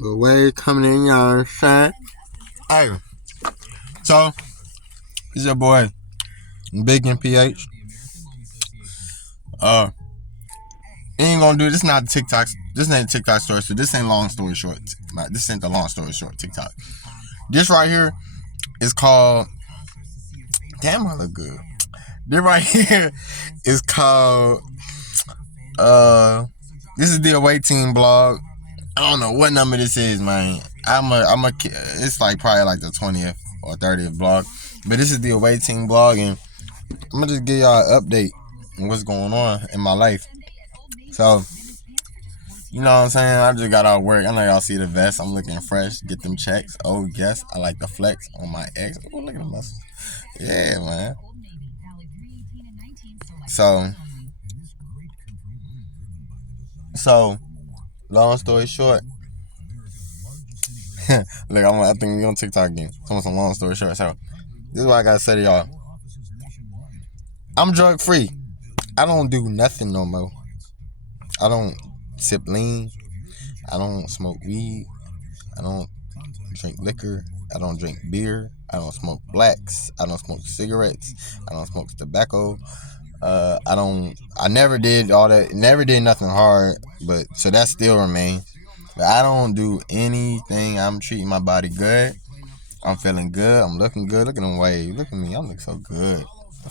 The way coming in, y'all understand? Hey, so, it's your boy, Big and PH. Ain't gonna do this. Not TikTok. This ain't TikTok story. So this ain't long story short. This ain't the long story short TikTok. This right here is called. Damn, I look good. This right here is called. This is the Away Team blog. I don't know what number this is, man. It's like probably like the 20th or 30th blog. But this is the Away Team blog, and I'm gonna just give y'all an update on what's going on in my life. So, you know what I'm saying? I just got out of work. I know y'all see the vest. I'm looking fresh. Get them checks. Oh, yes. I like the flex on my ex. Oh, look at the muscles. Yeah, man. So, long story short. Look, I think we on TikTok again. Some long story short. So, this is what I gotta say to y'all. I'm drug free. I don't do nothing no more. I don't sip lean. I don't smoke weed. I don't drink liquor. I don't drink beer. I don't smoke blacks. I don't smoke cigarettes. I don't smoke tobacco. I never did all that. Never did nothing hard. But so that still remains. But I don't do anything. I'm treating my body good. I'm feeling good. I'm looking good. Look at them waves. Look at me. I'm looking so good.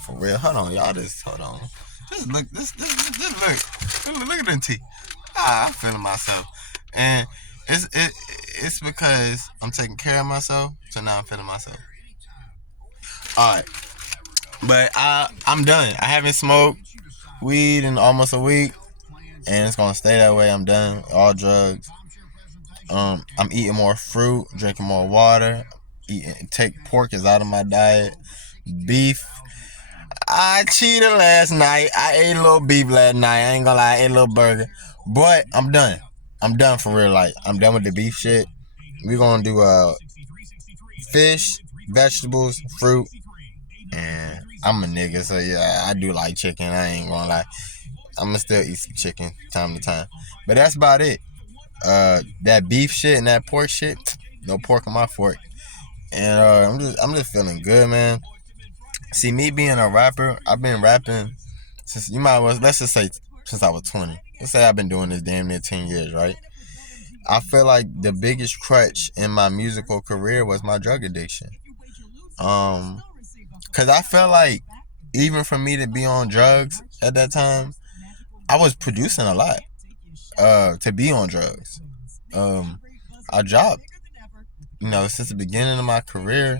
For real. Hold on, y'all. Hold on. Just look. Just look. Look at them teeth. I'm feeling myself, and it's because I'm taking care of myself. So now I'm feeling myself. All right, but I'm done. I haven't smoked weed in almost a week, and it's gonna stay that way. I'm done. All drugs. I'm eating more fruit, drinking more water. Take pork is out of my diet. Beef. I cheated last night. I ate a little beef last night. I ain't gonna lie, I ate a little burger. But I'm done. I'm done for real. Like, I'm done with the beef shit. We're gonna do fish, vegetables, fruit, and I'm a nigga, so yeah, I do like chicken. I ain't gonna lie. I'm gonna still eat some chicken time to time. But that's about it. That beef shit and that pork shit, no pork on my fork. And I'm just feeling good, man. See, me being a rapper, I've been rapping since let's just say since I was 20. Let's say I've been doing this damn near 10 years, right? I feel like the biggest crutch in my musical career was my drug addiction. Cause I felt like even for me to be on drugs at that time, I was producing a lot. To be on drugs. I dropped, since the beginning of my career,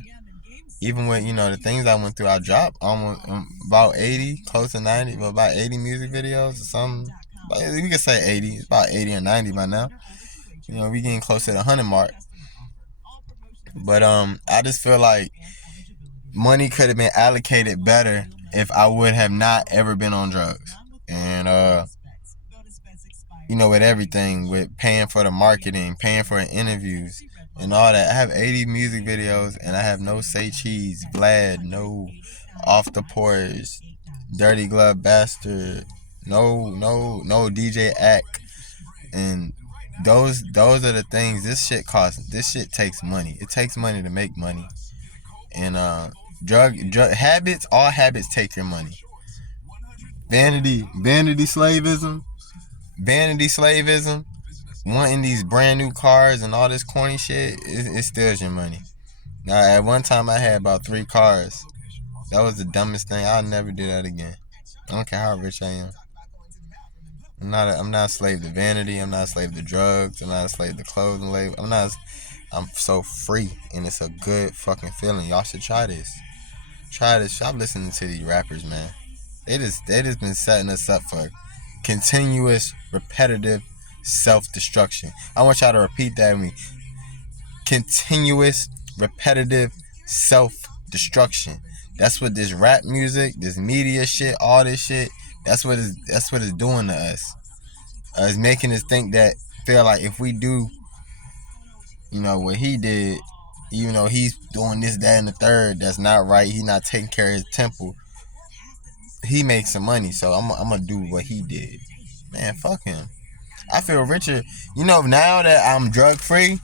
even with the things I went through, I dropped almost about 80, close to 90, but about 80 music videos or something. We could say 80. It's about 80 or 90 by now. We getting close to the 100 mark. But I just feel like money could have been allocated better if I would have not ever been on drugs. And with everything, with paying for the marketing, paying for the interviews, and all that. I have 80 music videos, and I have no Say Cheese, Vlad, no Off the Porch, Dirty Glove Bastard, no DJ Ack, and those are the things. This shit costs. This shit takes money. It takes money to make money, and drug habits. All habits take your money. Vanity slavism. Wanting these brand new cars and all this corny shit, it steals your money. Now, at one time, I had about 3 cars. That was the dumbest thing. I'll never do that again. I don't care how rich I am. I'm not a slave to vanity. I'm not a slave to drugs. I'm not a slave to clothing label. I'm so free, and it's a good fucking feeling. Y'all should try this. Stop listening to these rappers, man. They just been setting us up for continuous, repetitive self-destruction. I want y'all to repeat that with me. Continuous, repetitive self-destruction. That's what this rap music, this media shit, all this shit, that's what it's doing to us. It's making us feel like if we do, what he did, even though he's doing this, that, and the third, that's not right. He's not taking care of his temple. He makes some money, so I'm gonna do what he did. Man, fuck him. I feel richer. You know, now that I'm drug free,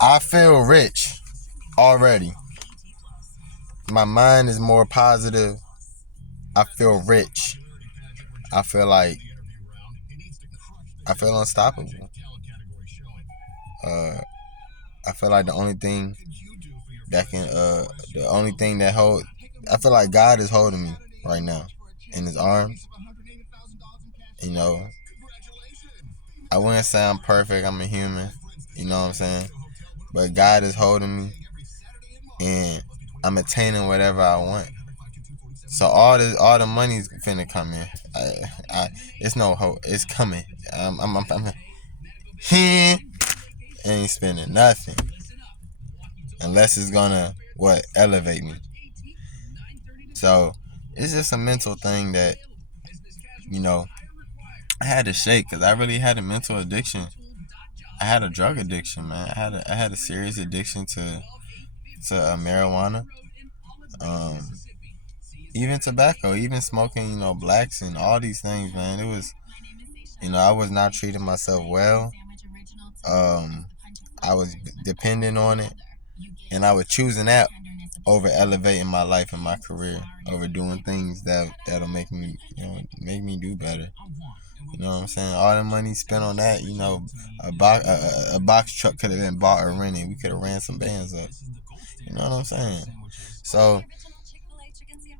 I feel rich already. My mind is more positive. I feel rich. I feel like I feel unstoppable. Uh, I feel like the only thing that can the only thing that hold I feel like God is holding me right now in his arms. You know, I wouldn't say I'm perfect, I'm a human, you know what I'm saying? But God is holding me and I'm attaining whatever I want. So all the money's finna come in. It's no hope. It's coming. I'm he ain't spending nothing unless it's gonna elevate me. So it's just a mental thing that you know I had to shake because I really had a mental addiction. I had a drug addiction, man. I had a serious addiction to marijuana, um, even tobacco, even smoking, blacks and all these things, man. It was, I was not treating myself well. Um, I was dependent on it, and I was choosing that over elevating my life and my career, over doing things that'll make me do better. You know what I'm saying? All the money spent on that, a box truck could have been bought or rented. We could have ran some bands up. You know what I'm saying? So,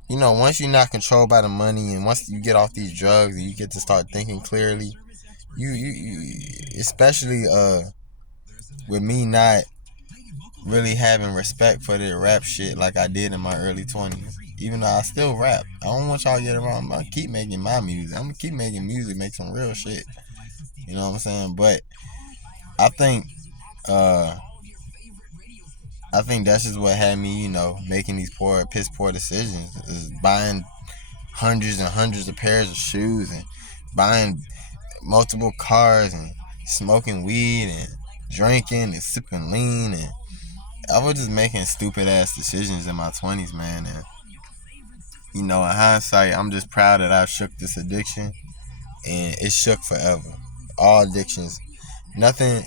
once you're not controlled by the money, and once you get off these drugs, and you get to start thinking clearly, you especially with me not really having respect for the rap shit like I did in my early 20s. Even though I still rap, I don't want y'all to get it wrong. I'm gonna keep making my music. I'm gonna keep making music, make some real shit. You know what I'm saying? But I think uh I think that's just what had me, making these piss poor decisions. Is buying hundreds and hundreds of pairs of shoes and buying multiple cars and smoking weed and drinking and sipping lean, and I was just making stupid ass decisions in my 20s, man. And in hindsight, I'm just proud that I shook this addiction, and it shook forever. All addictions, nothing.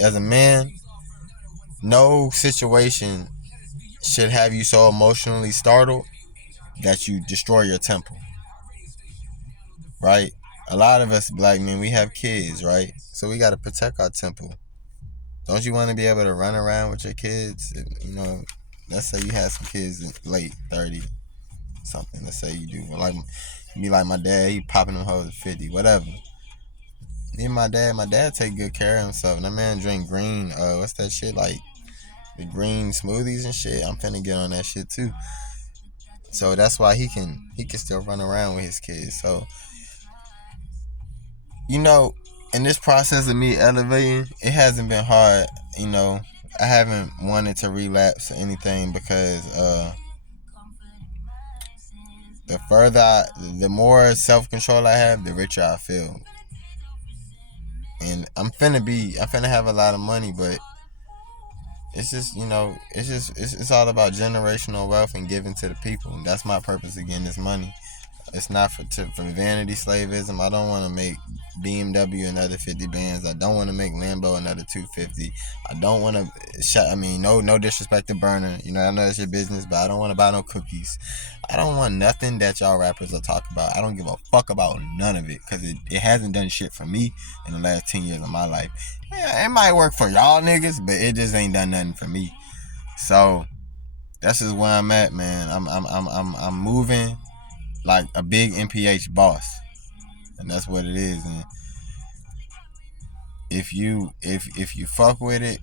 As a man, no situation should have you so emotionally startled that you destroy your temple, right? A lot of us black men, we have kids, right? So we got to protect our temple. Don't you want to be able to run around with your kids? And, let's say you had some kids in late 30, something. Let's say you do. Like, be like my dad, he popping them hoes at 50, whatever. Me and my dad take good care of himself. And that man drink green, what's that shit, like the green smoothies and shit. I'm finna get on that shit too. So that's why he can still run around with his kids. So, in this process of me elevating, it hasn't been hard. I haven't wanted to relapse or anything because the more self control I have, the richer I feel. And I'm finna have a lot of money, but it's just, it's all about generational wealth and giving to the people. And that's my purpose again, this money. It's not for vanity slavism. I don't want to make BMW another 50 bands. I don't want to make Lambo another 250. I don't want to no disrespect to Burner. I know it's your business, but I don't want to buy no cookies. I don't want nothing that y'all rappers will talk about. I don't give a fuck about none of it because it hasn't done shit for me in the last 10 years of my life. Yeah, it might work for y'all niggas, but it just ain't done nothing for me. So that's just where I'm at, man. I'm moving like a big MPH boss, and that's what it is. And if you fuck with it,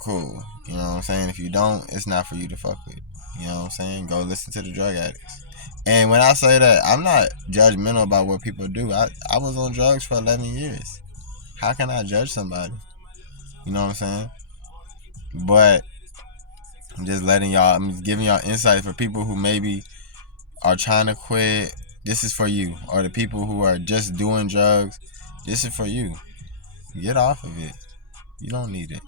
cool. You know what I'm saying? If you don't, it's not for you to fuck with. You know what I'm saying? Go listen to the drug addicts. And when I say that, I'm not judgmental about what people do. I was on drugs for 11 years. How can I judge somebody? You know what I'm saying? But I'm just giving y'all insight for people who maybe are trying to quit. This is for you. Or the people who are just doing drugs, this is for you. Get off of it. You don't need it.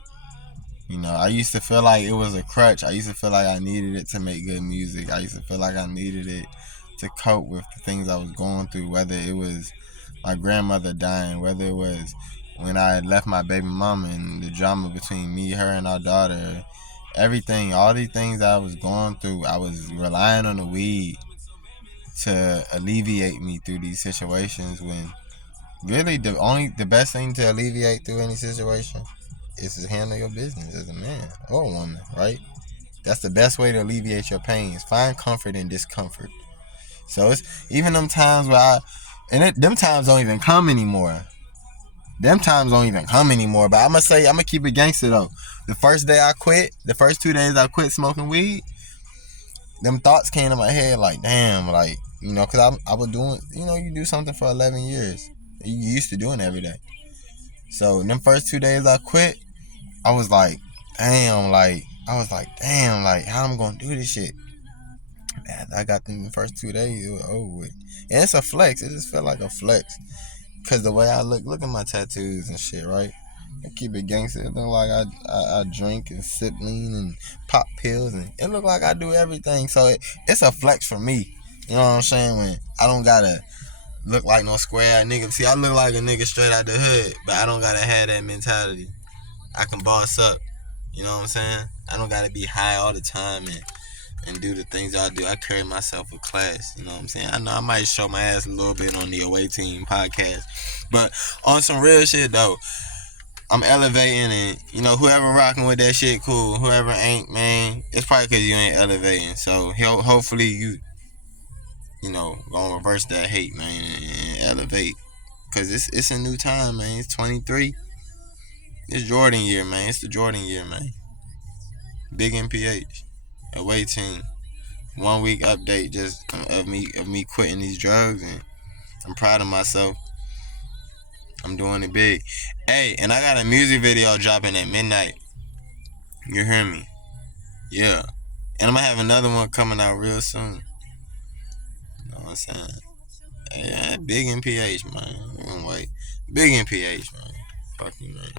I used to feel like it was a crutch. I used to feel like I needed it to make good music. I used to feel like I needed it to cope with the things I was going through, whether it was my grandmother dying, whether it was when I left my baby mama and the drama between me, her, and our daughter, everything, all these things I was going through, I was relying on the weed to alleviate me through these situations. When really the best thing to alleviate through any situation is to handle your business as a man or a woman, right? That's the best way to alleviate your pains. Find comfort in discomfort. So it's even them times where them times don't even come anymore. Them times don't even come anymore. But I'm gonna keep it gangster though. The first 2 days I quit smoking weed, them thoughts came to my head like, damn, like, cause I was doing, you do something for 11 years. You used to doing it every day. So them first 2 days I quit, I was like, damn, like, how I'm gonna do this shit? Man, I got them the first 2 days, it was over with. And it's a flex. It just felt like a flex. Cause the way I look at my tattoos and shit, right? I keep it gangster. It look like I drink and sip lean and pop pills, and it look like I do everything. So it's a flex for me. You know what I'm saying? When I don't gotta look like no square nigga. See, I look like a nigga straight out the hood, but I don't gotta have that mentality. I can boss up. You know what I'm saying? I don't gotta be high all the time and do the things I do. I carry myself with class. You know what I'm saying? I know I might show my ass a little bit on the Away Team podcast, but on some real shit though, I'm elevating, and whoever rocking with that shit, cool. Whoever ain't, man, it's probably because you ain't elevating. So hopefully gonna reverse that hate, man, and elevate. Cause it's a new time, man. It's 23. It's Jordan year, man. It's the Jordan year, man. Big MPH, Away Team. 1 week update just of me quitting these drugs, and I'm proud of myself. I'm doing it big. Hey, and I got a music video dropping at midnight. You hear me? Yeah. And I'm gonna have another one coming out real soon. You know what I'm saying? Yeah, big MPH, man. Big MPH, man. Fuck you, man.